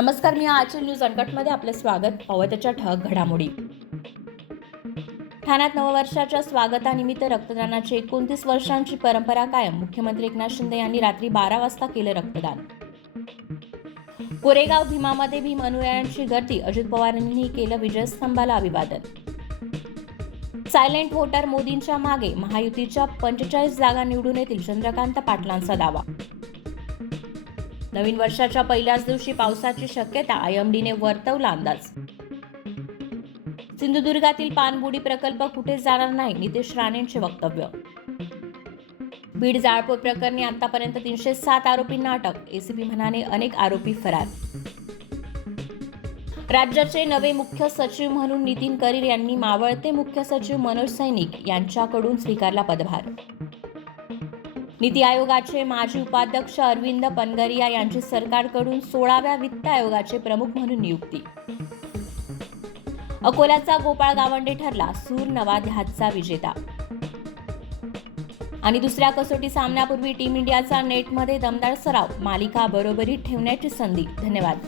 नमस्कार, मी आजच्या न्यूज अनकटमध्ये आपलं स्वागत. पावत्याच्या ठळक घडामोडी. ठाण्यात नववर्षाच्या स्वागतानिमित्त रक्तदानाची 29 वर्षांची परंपरा कायम. मुख्यमंत्री एकनाथ शिंदे यांनी रात्री 12 वाजता केलं रक्तदान. कोरेगाव भीमामध्ये भीम अनुयायांची गर्दी. अजित पवारांनी केलं विजयस्तंभाला अभिवादन. सायलेंट व्होटर मोदींच्या मागे. महायुतीच्या 45 जागा निवडून येतील. चंद्रकांत पाटलांचा दावा. नवीन वर्षाच्या पहिल्याच दिवशी पावसाची शक्यता. आयएमडीने वर्तवला अंदाज. सिंधुदुर्गातील पाणबुडी प्रकल्प कुठे जाणार नाही. नितेश राणेंचे वक्तव्य. बीड जाळपोळ प्रकरणी आतापर्यंत 307 आरोपींना अटक. एसीपी म्हणाले अनेक आरोपी फरार. राज्याचे नवे मुख्य सचिव म्हणून नितीन करीर यांनी मावळते मुख्य सचिव मनोज सैनिक यांच्याकडून स्वीकारला पदभार. नीती आयोगाचे माजी उपाध्यक्ष अरविंद पनगरिया यांची सरकारकडून 16व्या वित्त आयोगाचे प्रमुख म्हणून नियुक्ती. अकोल्याचा गोपाळ गावंडे ठरला सूर नवाध्याचा विजेता. आणि दुसऱ्या कसोटी सामन्यापूर्वी टीम इंडियाचा नेटमध्ये दमदार सराव. मालिका बरोबरीत ठेवण्याची संधी. धन्यवाद.